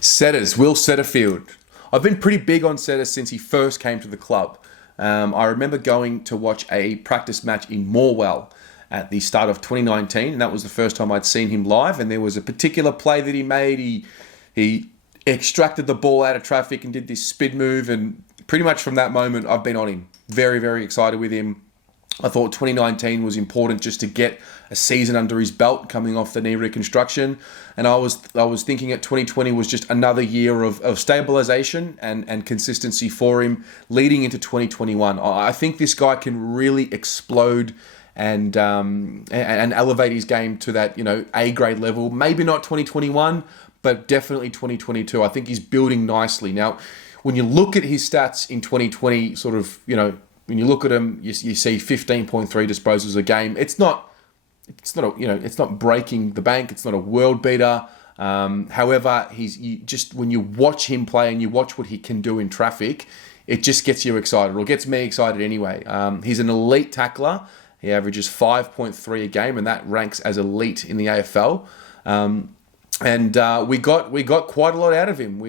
Setters, Will Setterfield. I've been pretty big on Setters since he first came to the club. I remember going to watch a practice match in Morwell at the start of 2019, and that was the first time I'd seen him live. And there was a particular play that he made. He extracted the ball out of traffic and did this spin move, and pretty much from that moment, I've been on him. Very, very excited with him. I thought 2019 was important just to get a season under his belt coming off the knee reconstruction. And I was thinking that 2020 was just another year of stabilization and consistency for him leading into 2021. I think this guy can really explode and elevate his game to that, A grade level. Maybe not 2021, but definitely 2022. I think he's building nicely. Now, when you look at his stats in 2020, when you look at him, you see 15.3 disposals a game. It's not breaking the bank. It's not a world beater. However, when you watch him play and you watch what he can do in traffic, it just gets you excited, or gets me excited anyway. He's an elite tackler. He averages 5.3 a game, and that ranks as elite in the AFL. We got quite a lot out of him.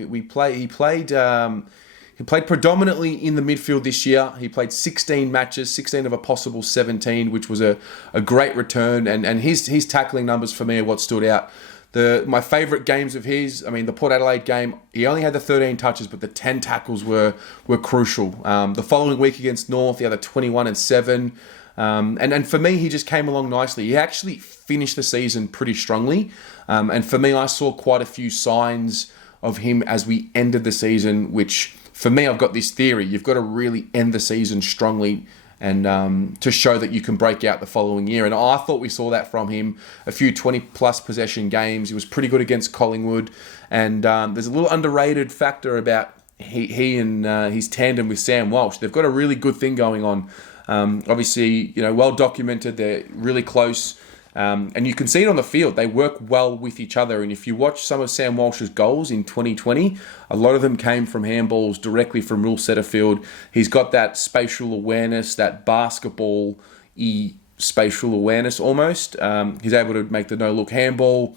He played predominantly in the midfield this year. He played 16 matches, 16 of a possible 17, which was a great return. And his tackling numbers for me are what stood out. My favourite games of his, the Port Adelaide game, he only had the 13 touches, but the 10 tackles were crucial. The following week against North, he had a 21 and 7. And for me, he just came along nicely. He actually finished the season pretty strongly. And for me, I saw quite a few signs of him as we ended the season, which for me, I've got this theory. You've got to really end the season strongly and to show that you can break out the following year. And I thought we saw that from him. A few 20-plus possession games. He was pretty good against Collingwood. And there's a little underrated factor about he and his tandem with Sam Walsh. They've got a really good thing going on. Obviously, well documented. They're really close. And you can see it on the field. They work well with each other. And if you watch some of Sam Walsh's goals in 2020, a lot of them came from handballs directly from Will Setterfield. He's got that spatial awareness, that basketball-y spatial awareness almost. He's able to make the no-look handball.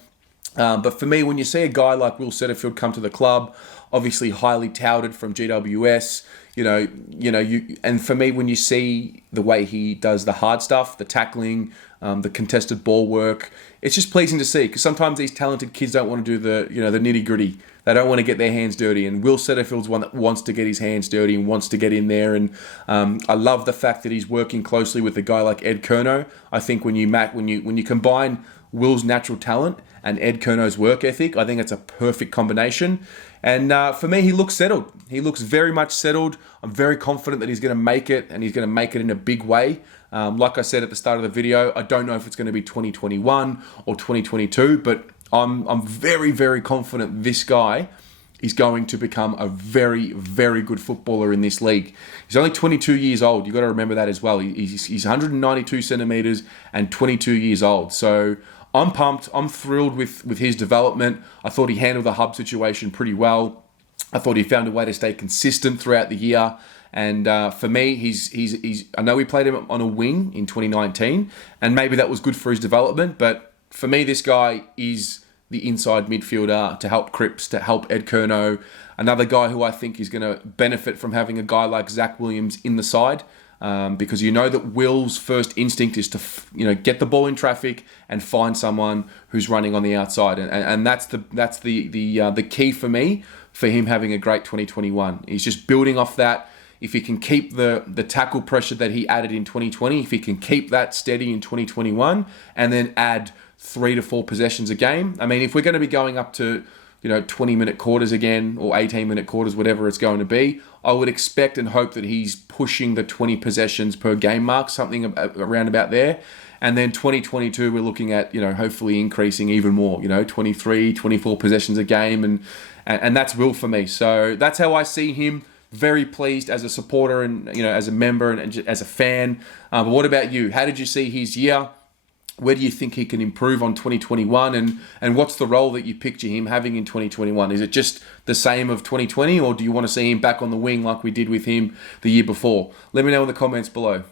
But for me, when you see a guy like Will Setterfield come to the club, obviously highly touted from GWS, and for me, when you see the way he does the hard stuff, the tackling, the contested ball work, it's just pleasing to see, because sometimes these talented kids don't want to do the nitty gritty. They don't want to get their hands dirty, and Will Setterfield's one that wants to get his hands dirty and wants to get in there. And I love the fact that he's working closely with a guy like Ed Curnow. I think when you combine Will's natural talent and Ed Curnow's work ethic, I think it's a perfect combination. And for me, he looks settled. He looks very much settled. I'm very confident that he's going to make it, and he's going to make it in a big way. Like I said at the start of the video, I don't know if it's going to be 2021 or 2022, but I'm very, very confident this guy is going to become a very, very good footballer in this league. He's only 22 years old. You've got to remember that as well. He's 192 centimetres and 22 years old. So I'm pumped. I'm thrilled with his development. I thought he handled the hub situation pretty well. I thought he found a way to stay consistent throughout the year. And for me, he's. I know we played him on a wing in 2019, and maybe that was good for his development. But for me, this guy is the inside midfielder to help Cripps, to help Ed Curnow. Another guy who I think is going to benefit from having a guy like Zach Williams in the side. Because that Will's first instinct is to get the ball in traffic and find someone who's running on the outside, and that's the key for me for him having a great 2021. He's just building off that. If he can keep the tackle pressure that he added in 2020, if he can keep that steady in 2021, and then add 3 to 4 possessions a game. If we're going to be going up to 20-minute quarters again, or 18-minute quarters, whatever it's going to be, I would expect and hope that he's pushing the 20 possessions per game mark, something around about there. And then 2022, we're looking at, hopefully increasing even more, 23, 24 possessions a game. And that's Will for me. So that's how I see him. Very pleased as a supporter and, as a member and as a fan. But what about you? How did you see his year? Where do you think he can improve on 2021? And what's the role that you picture him having in 2021? Is it just the same of 2020, or do you want to see him back on the wing like we did with him the year before? Let me know in the comments below.